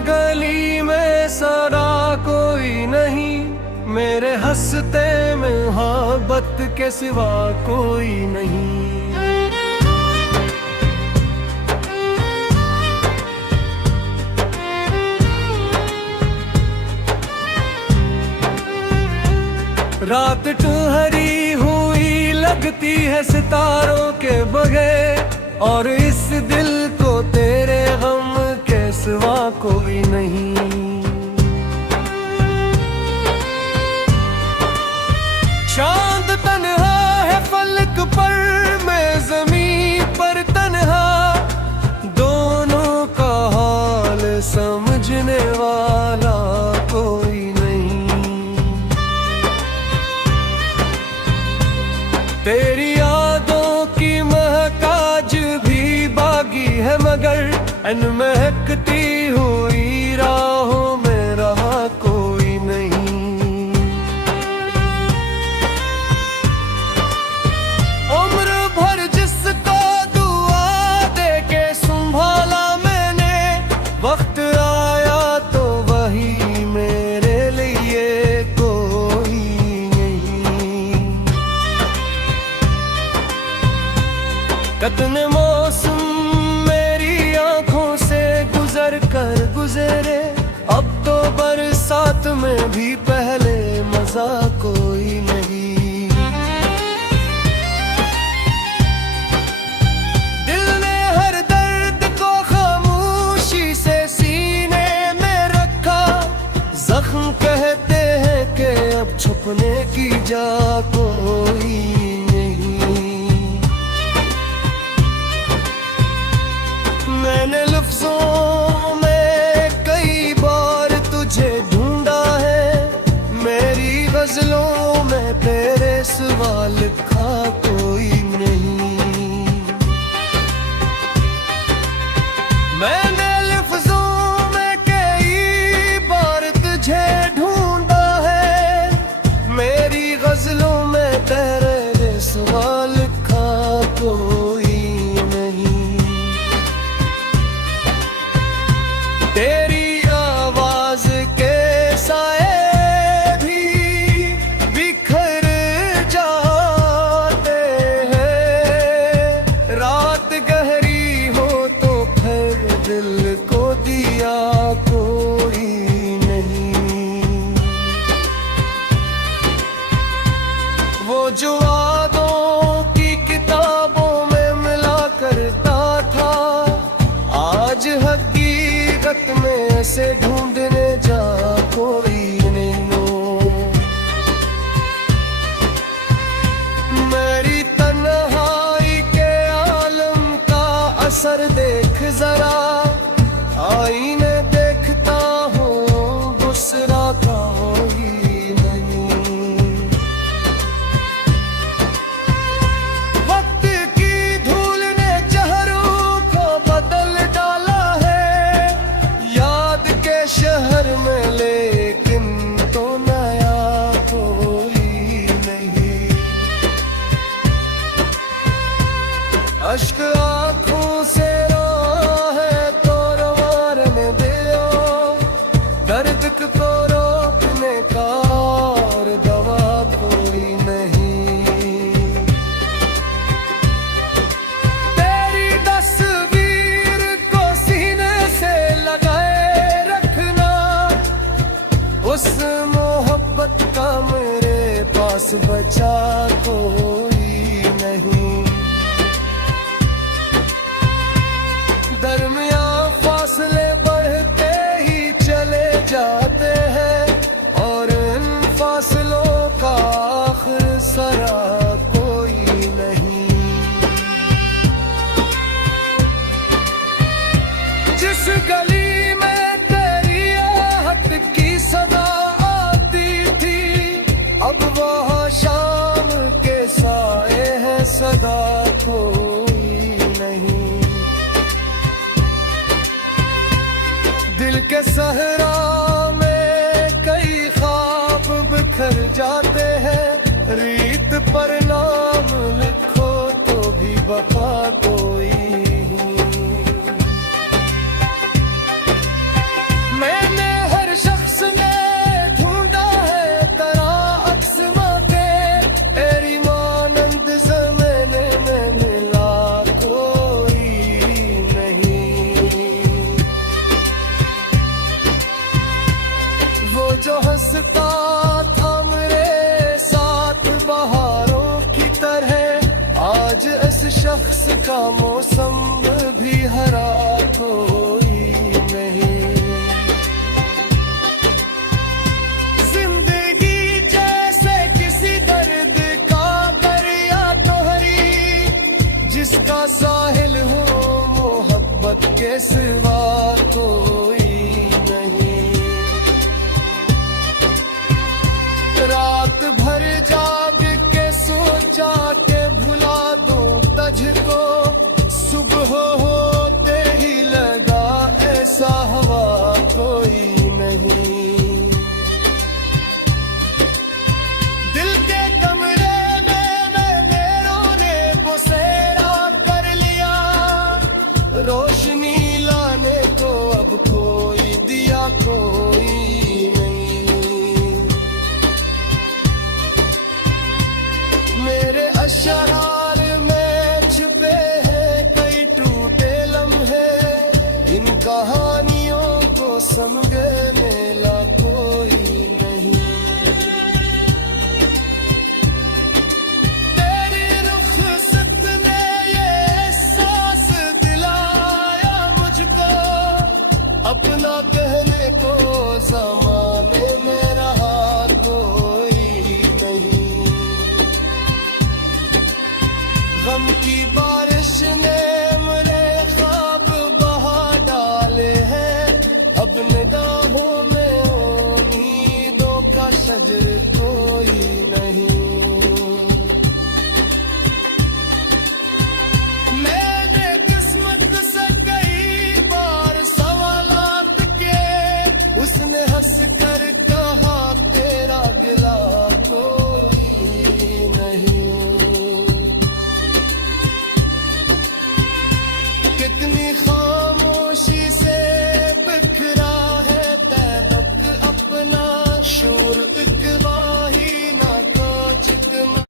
गली में सारा कोई नहीं, मेरे हंसते में मोहब्बत के सिवा कोई नहीं। रात टुहरी हुई लगती है सितारों के बगैर, और इस दिल को तेरे गम के सिवा कोई नहीं। चांद तन्हा है फलक पर, मैं ज़मीन पर तन्हा, दोनों का हाल समझने वाला कोई नहीं। तेरी यादों की महक आज भी बागी है, मगर अनमहकती हुई राहों में रहा कोई नहीं। उम्र भर जिसको दुआ दे के संभाला मैंने, वक्त आया तो वही मेरे लिए कोई नहीं। कतने मौसम मेरी आंखों से गुजर कर गुजरे, अब तो बरसात में भी पहले मजा कोई नहीं। दिल ने हर दर्द को खामोशी से सीने में रखा, जख्म कहते हैं कि अब छुपने की जा कोई नहीं। मैंने लफ्जों में कई बार तुझे ढूंढा है, मेरी गजलों में तेरे सिवा लिखा कोई नहीं। मैंने लफ्जों में कई बार तुझे ढूंढा है, मेरी गजलों में तेरे सिवा लिखा कोई नहीं। तेरी आवाज के साए भी बिखर जाते हैं, रात गहरी हो तो फिर दिल को दिया कोई नहीं। वो जो वादों की किताबों में मिला करता था, आज हकीकत में ऐसे ढूंढने जा कोई नहीं। मेरी तन्हाई के आलम का असर देख जरा, आईने देखता हूँ दूसरा कोई नहीं। वक्त की धूल ने चेहरों को बदल डाला है, याद के शहर में लेकिन तो नया कोई नहीं। अश्क आँखों से है तो रवाने दो, दर्द को रोकने का और दवा कोई नहीं। तेरी तस्वीर को सीने से लगाए रखना, उस मोहब्बत का मेरे पास बचा कोई नहीं। दरमियां फासले बढ़ते ही चले जाते हैं, और इन फासलों का आखिर सरा कोई नहीं। जिस गली में तेरी आहट की सदा आती थी, अब वह शाम के साए हैं सदा कोई नहीं। दिल के सहरा में कई ख्वाब बिखर जाते हैं, रीत पर नाम लिखो तो भी वफा कोई। आज इस शख्स का मौसम भी हरा कोई नहीं। जिंदगी जैसे किसी दर्द का दरिया तोहरी, जिसका साहिल हो मोहब्बत के सिवा कोई नहीं। रात भर जाग के सोचा के भुला दूं तुझको, सुबह होते ही लगा ऐसा हवा कोई नहीं। दिल के कमरे में मैंने रोने बसेरा कर लिया, रोशनी लाने को अब कोई दिया कोई नहीं। मेरे अशरार में छिपे हैं कई टूटे लम्हे, इन कहानियों को समझने ला कोई नहीं। तेरी रुखसत ने ये एहसास दिलाया मुझको, अपना कहने को ज़माने में रहा कोई नहीं। गम की बारिश ने मेरे ख्वाब बहा डाले हैं, अब निगाहों में उम्मीदों का शजर कोई नहीं। मैंने किस्मत से कई बार सवालात किए, उसने हंस कर कहा तेरा गिला कोई नहीं। कितनी खामोशी से बिखरा है तलक अपना, शोर एक वाही ना तो चितना।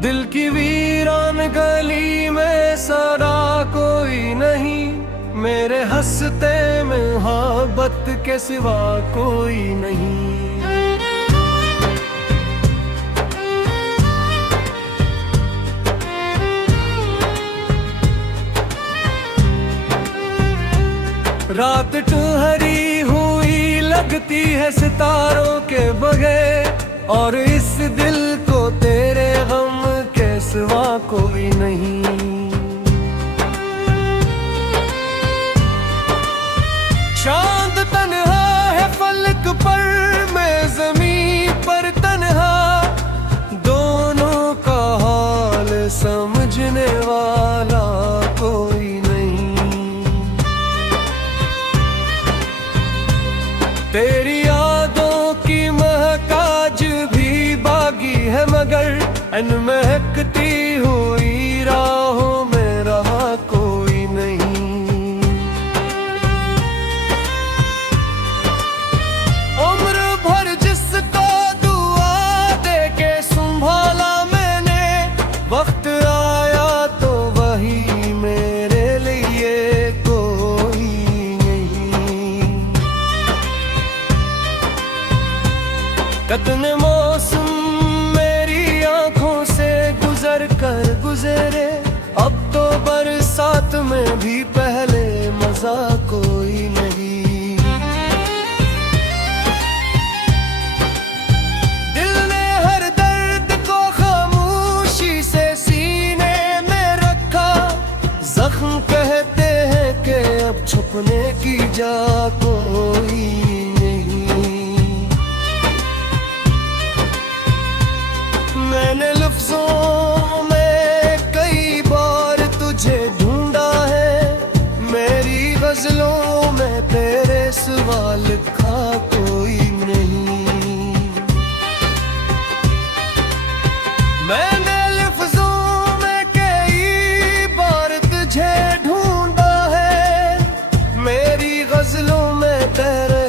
दिल की वीरान गली में सरा कोई नहीं, मेरे हंसते में मोहब्बत के सिवा कोई नहीं। रात टुहरी हुई लगती है सितारों के बगैर, और इस दिल को तेरे गम के सिवा कोई नहीं। चांद तन्हा है फलक पर, मैं ज़मीन पर तन्हा, दोनों का हाल समझने वाला कोई नहीं। तेरी यादों की महकाज भी बागी है, मगर अनमहकती हुई राहों में रहा कोई नहीं। उम्र भर जिसको दुआ दे के संभाला मैंने, वक्त आया तो वही मेरे लिए कोई नहीं। कतने मौसम मेरी आंखों से गुजर कर गुजरे, अब तो बरसात में भी पहले मजा कोई नहीं। दिल ने हर दर्द को खामोशी से सीने में रखा, जख्म कहते हैं कि अब छुपने की जा कोई नहीं। मैंने लफ्जों में कई बार तुझे ढूंढा है, मेरी गजलों में तेरे सिवा लिखा कोई नहीं। मैंने लफ्जों में कई बार तुझे ढूंढा है, मेरी गजलों में तेरे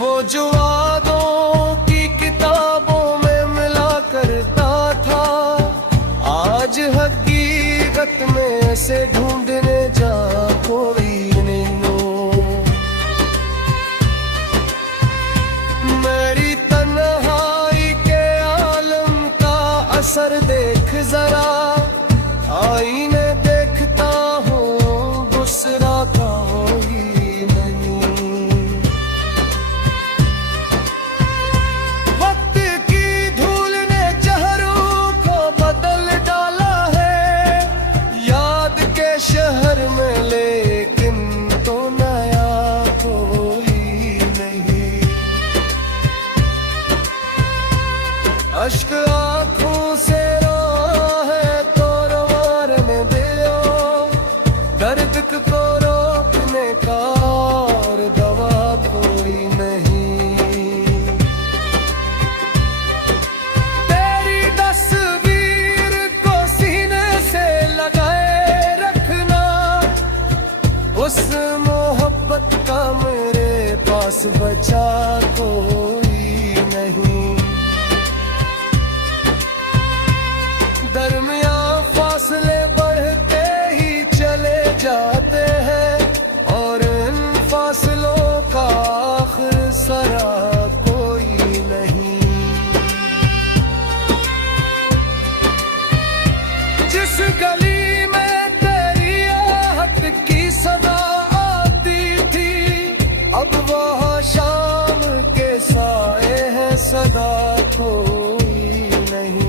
वो जो वादों की किताबों में मिला करता था, आज हकीकत में से ढूंढने जा कोई नहीं। मेरी तन्हाई के आलम का असर देख जरा, आईने देखता हूँ दूसरा कोई नहीं। वक्त की धूल ने चेहरों को बदल डाला है, याद के शहर में लेकिन तो नया कोई नहीं। अश्क आँखों से दर्द को रोकने का और दवा कोई नहीं। तेरी तस्वीर को सीने से लगाए रखना, उस मोहब्बत का मेरे पास बचा कोई नहीं। दरमिया फासले बढ़ते चले जाते हैं और इन फासलों का आखिर सरा कोई नहीं। जिस गली में तेरी आहट की सदा आती थी, अब वह शाम के साए हैं सदा कोई नहीं।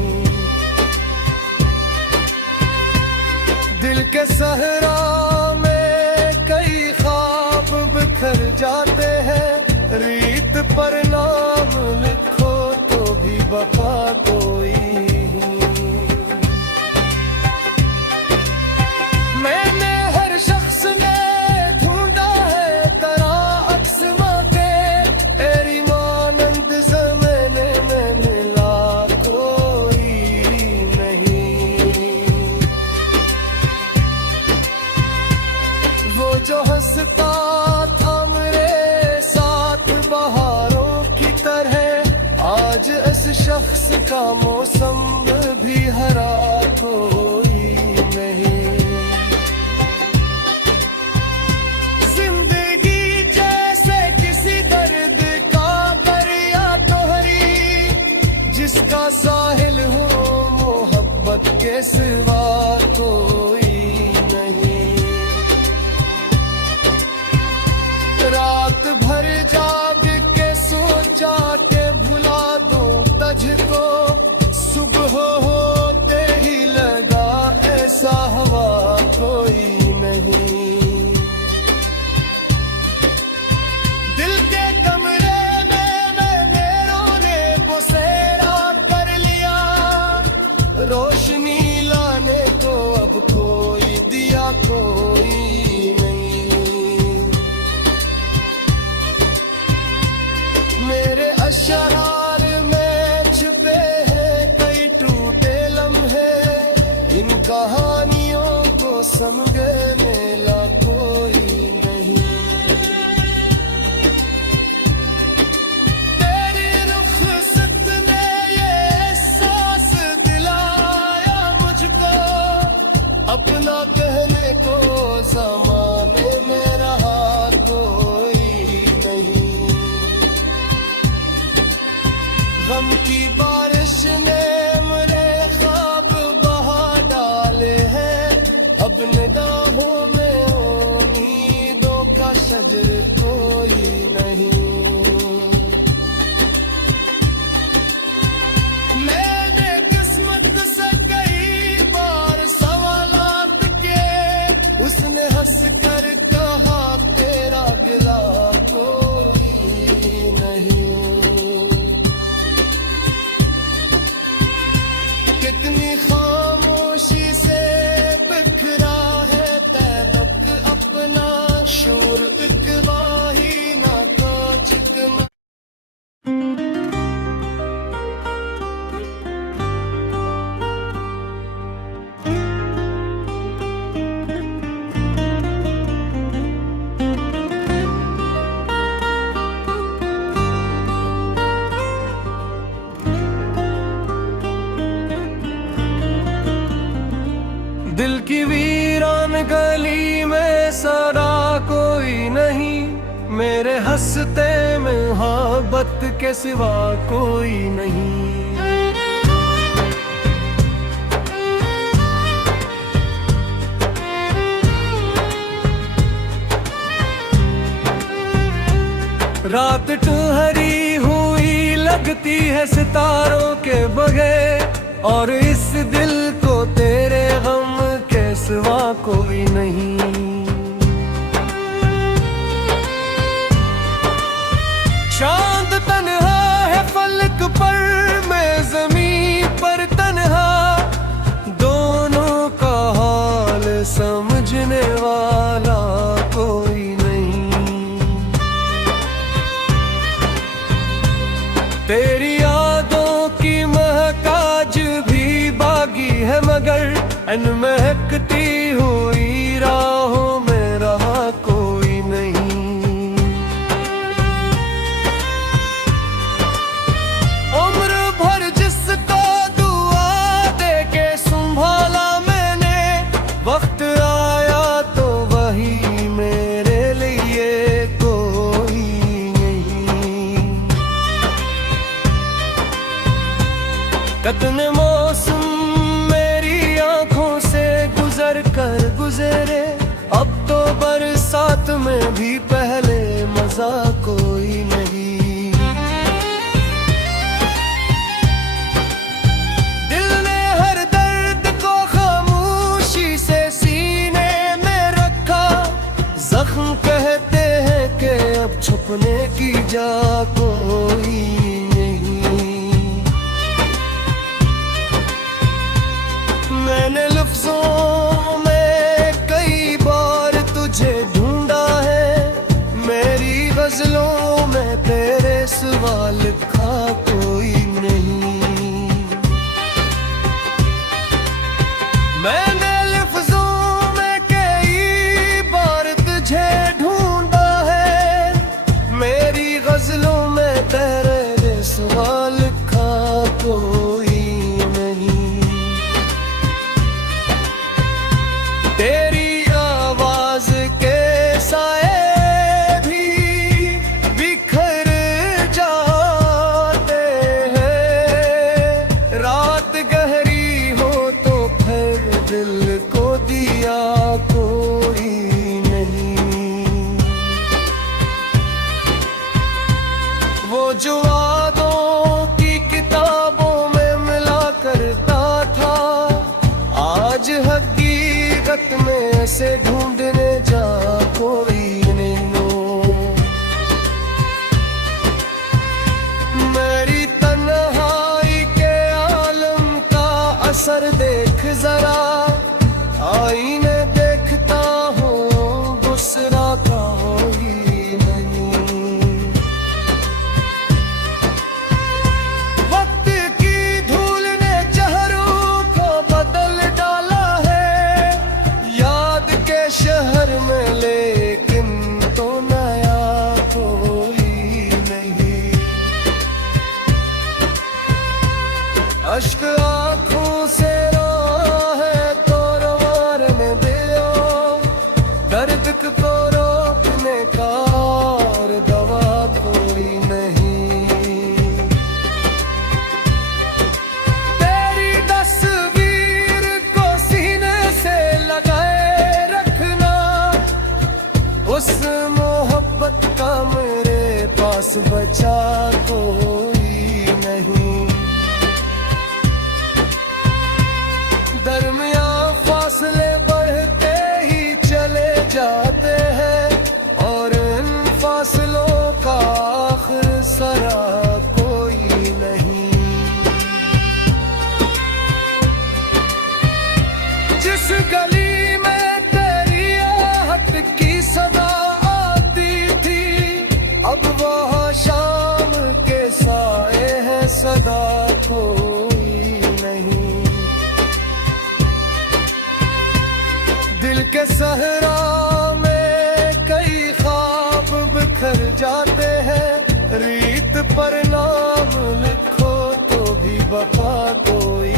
दिल के सहरा में कई ख्वाब बिखर जाते हैं, रीत पर नाम लिखो तो भी बका कोई नहीं। मैंने हर शख्स ने ढूंढा है तरा अक्समा के, तेरी मानंद ज़माने में मिला कोई नहीं। वो जो हंसता था मेरे साथ बहारों की तरह, आज इस शख्स का मौसम भी हरा कोई नहीं। जिंदगी जैसे किसी दर्द का दरिया तोहरी, जिसका साहिल हो मोहब्बत के सिवा कोई नहीं। रात भर जाग के सोचा के भुला दूं तुझको, सुबह होते ही लगा ऐसा हवा कोई नहीं। दिल के कमरे में मैंने रोने बसेरा कर लिया, रोशनी लाने को अब कोई दिया कोई मेरे अशरार में छिपे हैं कई टूटे लम्हे, इन कहानियों को समझे मेला कोई नहीं। तेरी रुखसत ने ये एहसास दिलाया मुझको, अपना कहने को ज़माने में रहा कोई नहीं। गम की बारिश ने मेरे ख्वाब बहा डाले हैं, अब निगाहों में उम्मीदों का शजर कोई नहीं। मैंने किस्मत से कई बार सवालात किए, उसने हंस कर कहा तेरा गिला कोई नहीं। गली में सारा कोई नहीं, मेरे हंसते में मोहब्बत के सिवा कोई नहीं। रात टुहरी हुई लगती है सितारों के बगैर, और इस दिल को तेरे गम के सिवा कोई नहीं। चांद तन्हा है फलक पर, मैं ज़मीन पर तन्हा, दोनों का हाल समझने वाला कोई नहीं। तेरी यादों की महक आज भी बागी है, मगर अनमहकती हुई राहों में रहा कोई नहीं। उम्र भर जिसको दुआ दे के संभाला मैंने, वक्त आया तो वही मेरे लिए कोई नहीं। कतने मौसम मेरी आंखों से गुजर कर गुजरे, अब तो बरसात में भी पहले मजा कोई नहीं। दिल ने हर दर्द को खामोशी से सीने में रखा, जख्म कहते हैं कि अब छुपने की जा कोई नहीं। मैंने लफ्जों में कई बार तुझे ढूंढा है, मेरी गजलों में तेरे सिवा लिखा कोई नहीं। मैंने लफ्जों में कई बार तुझे ढूंढा है, मेरी गजलों में तेरे सिवा लिखा कोई नहीं। तेरी आवाज के साए भी बिखर जाते हैं, रात गहरी हो तो फिर दिल को दिया कोई नहीं। वो जो वादों की किताबों में मिला करता था, आज हकीकत में ऐसे ढूंढने जा कोई नहीं। मेरी तन्हाई के आलम का असर देख जरा, आईने देखता हूँ दूसरा कोई नहीं। वक्त की धूल ने चेहरों को बदल डाला है, याद के शहर में लेकिन तो नया कोई नहीं। अश्क आँखों से है तो मारने दो, दर्द को रोकने का और दवा कोई नहीं। तेरी तस्वीर को सीने से लगाए रखना, उस मोहब्बत का मेरे पास बचा कोई नहीं। दरमियां फासले बढ़ते ही चले जाते हैं, और इन फासलों का आखिर सरा कोई नहीं। जिस गली में तेरी आहट की सदा आती थी, अब वह शाम के साए हैं सदा कोई नहीं। दिल के सहरा में कई ख्वाब बिखर जाते हैं, रीत पर नाम लिखो तो भी बता कोई।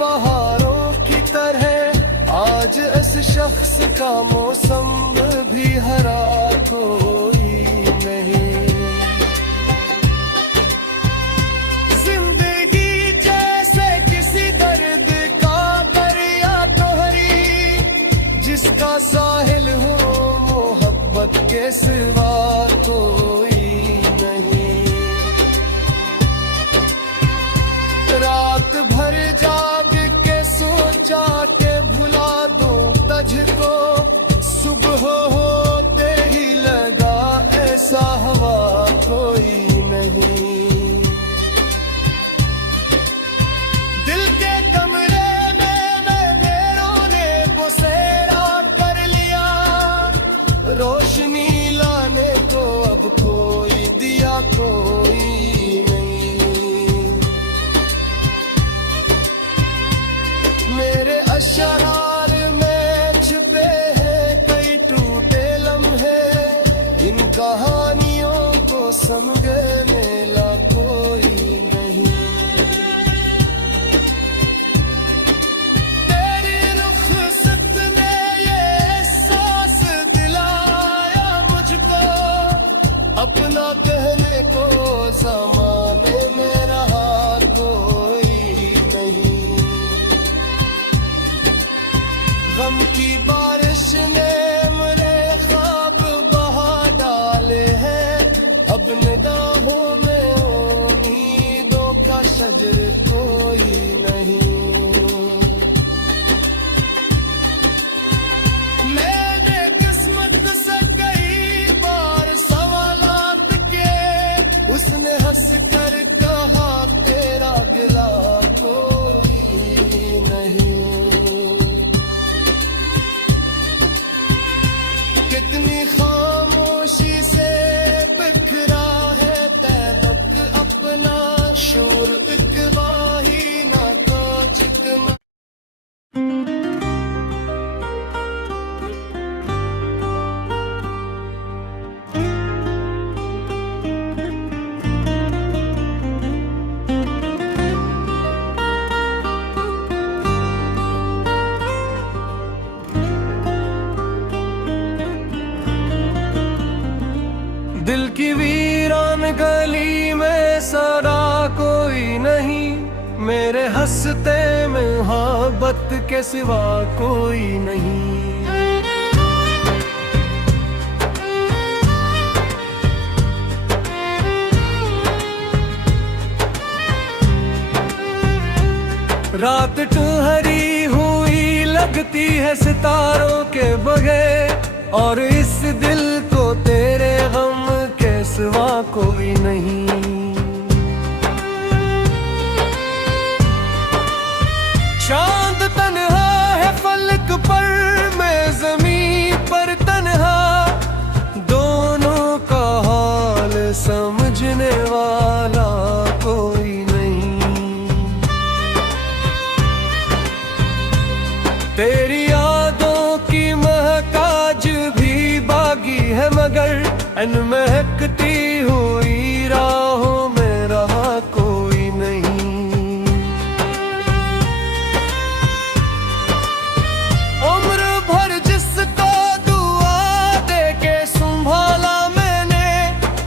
बहारों की तरह आज इस शख्स का मौसम भी हरा कोई नहीं। जिंदगी जैसे किसी दर्द का दरिया तोहरी, जिसका साहिल हो मोहब्बत के सिवा कोई नहीं। रात भर जाग के सोचा के भुला दूं तुझको, सुबह होते ही लगा ऐसा हवा कोई नहीं। दिल के कमरे में मैंने रोने बसेरा कर लिया, रोशनी लाने को अब कोई दिया कोई मेरे अशरार में छिपे हैं कई टूटे लम्हे, इन कहानियों को समझे मेला कोई नहीं। तेरी रुखसत ने ये एहसास दिलाया मुझको, अपना कहने को ज़माने में रहा कोई नहीं। गम की बारिश ने मेरे ख्वाब बहा डाले हैं, अब निगाहों में उम्मीदों का शजर कोई नहीं। मैंने किस्मत से कई बार सवालात किए, उसने हंस कर कहा तेरा गिला कोई नहीं। कितनी खामोशी से बिखरा है तलक अपना शोर, एक वाही ना तो जितना। दिल की वीरान गली में सरा कोई नहीं, मेरे हंसते में मोहब्बत के सिवा कोई नहीं। रात टुहरी हुई लगती है सितारों के बगैर, और इस दिल को तेरे गम के सिवा कोई नहीं। चांद तन्हा है फलक पर, मैं ज़मीन पर तन्हा, दोनों का हाल समझने वाला कोई नहीं। तेरी यादों की महकाज भी बागी है, मगर अनमहकती हुई राहों में रहा कोई नहीं। उम्र भर जिसको दुआ दे के संभाला मैंने,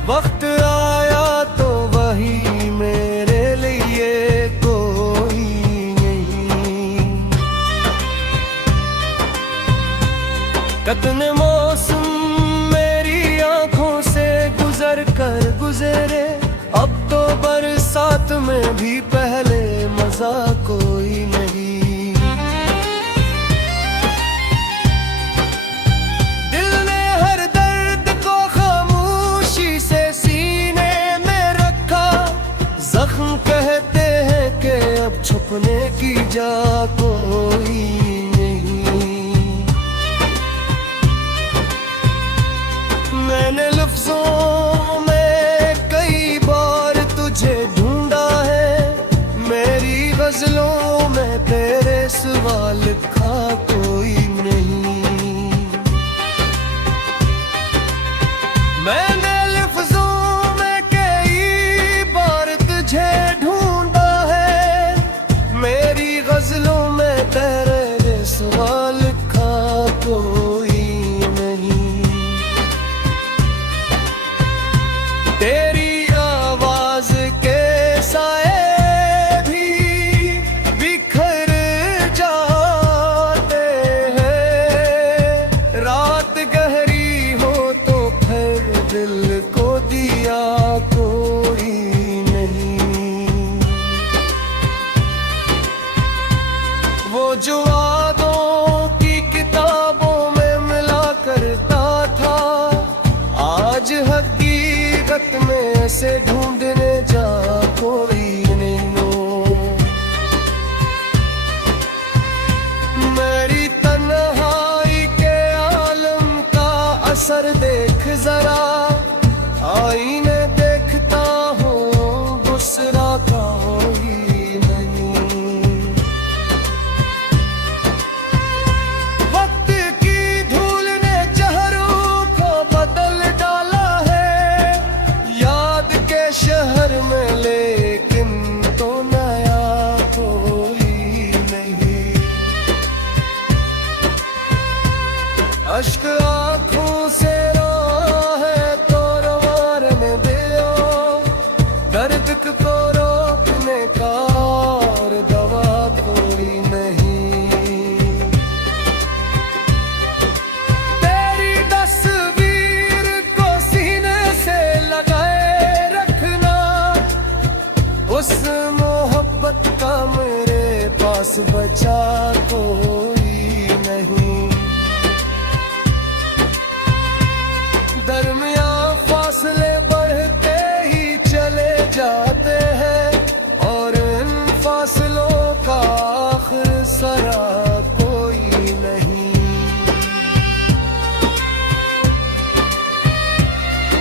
वक्त आया तो वही मेरे लिए कोई नहीं। कतने मौसम कर गुजरे, अब तो बरसात में भी पहले मजा कोई नहीं। दिल ने हर दर्द को खामोशी से सीने में रखा, जख्म कहते हैं कि अब छुपने की जा कोई नहीं। मैंने लफ्जों में कई बार तुझे ढूंढा है, मेरी गजलों में तेरे सिवा लिखा कोई नहीं। मैंने लफ्जों में कई बार तुझे ढूंढा है, मेरी गजलों वो जो वादों की किताबों में मिला करता था, आज हकीकत में ऐसे ढूंढने जा कोई नहीं। मेरी तन्हाई के आलम का असर देख जरा, आईने देखता हूँ दूसरा कोई नहीं। वक्त की धूल ने चेहरों को बदल डाला है, याद के शहर में लेकिन तो नया कोई नहीं। अश्क आँखों से दर्द को रोकने का और दवा कोई नहीं। तेरी तस्वीर को सीने से लगाए रखना, उस मोहब्बत का मेरे पास बचा कोई नहीं। दरमियां फासले बढ़ते चले जाते हैं और इन फासलों का आखिर सरा कोई नहीं।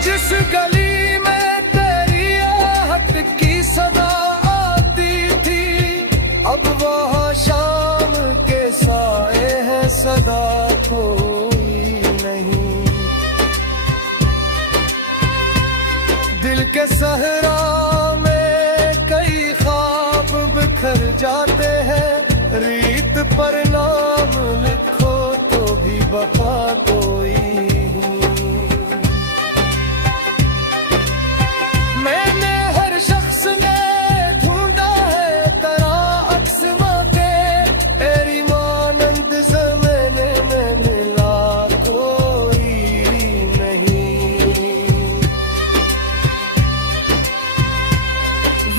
जिस गली में तेरी आहट की सदा आती थी, अब वह शाम के साए हैं सदा कोई नहीं। दिल के सहरा में कई ख्वाब बिखर जाते हैं, रीत पर नाम लिखो तो भी बका कोई नहीं। मैंने हर शख्स ने ढूंढा है तरा अक्समा के, तेरी मानंद ज़माने में मिला कोई नहीं।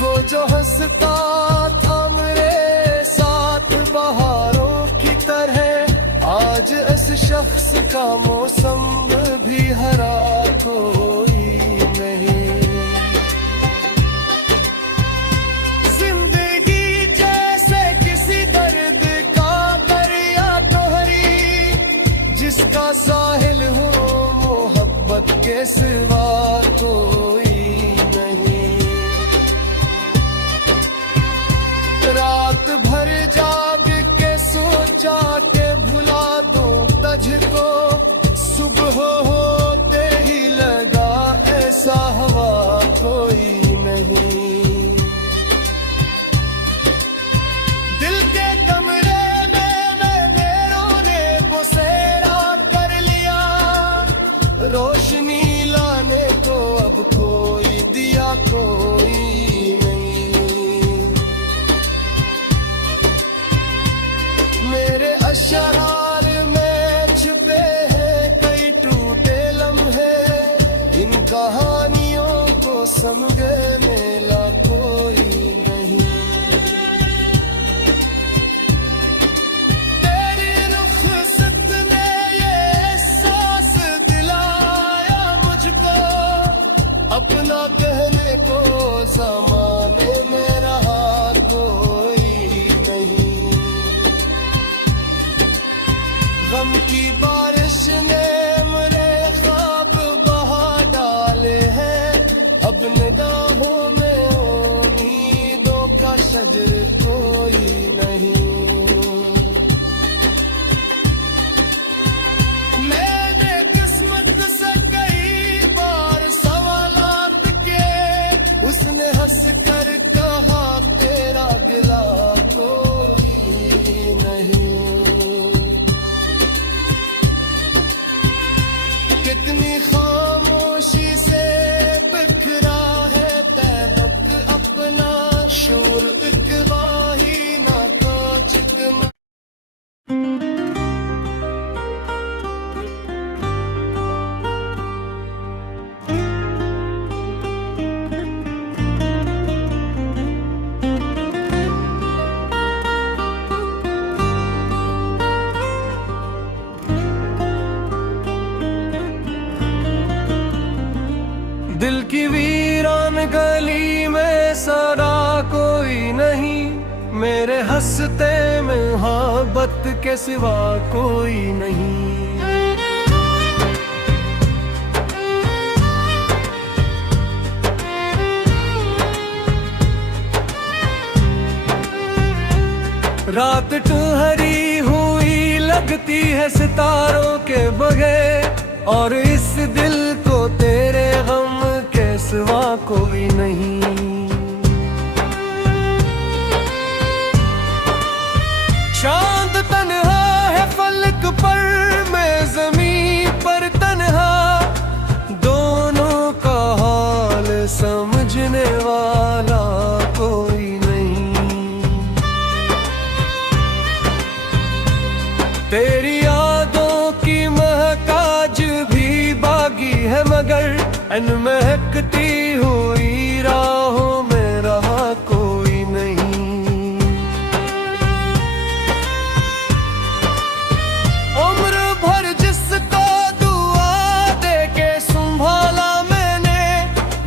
वो जो हंसता था मेरे साथ बहारों की तरह, आज इस शख्स का मौसम भी हरा कोई नहीं। जिंदगी जैसे किसी दर्द का दरिया तोहरी, जिसका साहिल हो मोहब्बत के सिवा कोई नहीं। रात भर जाग के सोचा के भुला दूं तुझको, सुबह होते ही लगा ऐसा हवा कोई नहीं। दिल के कमरे में मैंने रोने बसेरा कर लिया, रोशनी लाने को अब कोई दिया कोई मेरे अशरार में छिपे हैं कई टूटे लम्हे, इन कहानियों को समझे मेला कोई नहीं। तेरी रुखसत ने ये एहसास दिलाया मुझको, अपना कहने को ज़माने में रहा कोई नहीं। गम की बारिश ने मेरे ख्वाब बहा डाले हैं, अब निगाहों में उम्मीदों का शजर कोई नहीं। मैंने किस्मत से कई बार सवालात किए, उसने हंस कर कहा तेरा गिला कोई नहीं। गली में सारा कोई नहीं, मेरे हंसते में मोहब्बत के सिवा कोई नहीं। रात टुहरी हुई लगती है सितारों के बगैर, और इस दिल को तेरे गम के सिवा कोई नहीं। चांद तन्हा है फलक पर, मैं ज़मीन पर तन्हा, दोनों का हाल समझने वाला कोई नहीं। तेरी यादों की महक आज भी बागी है, मगर अनमहकती हुई राहों में रहा कोई नहीं। उम्र भर जिसको दुआ दे के संभाला मैंने,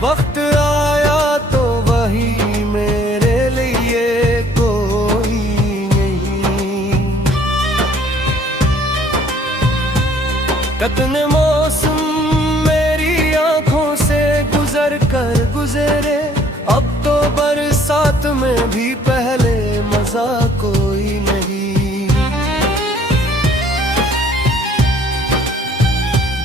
वक्त आया तो वही मेरे लिए कोई नहीं। कितने मौसम मेरी आंखों से गुजर कर गुजरे, अब तो बरसात में भी पहले मजा कोई नहीं।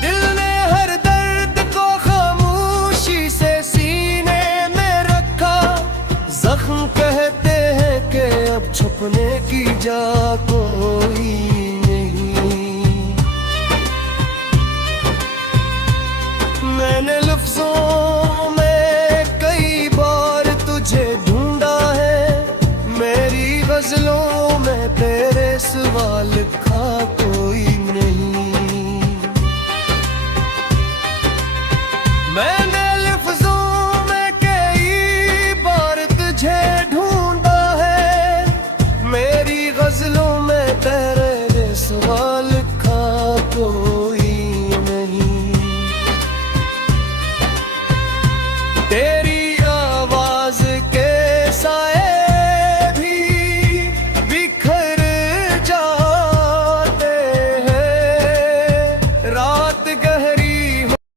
दिल ने हर दर्द को खामोशी से सीने में रखा, जख्म कहते हैं कि अब छुपने की जा कोई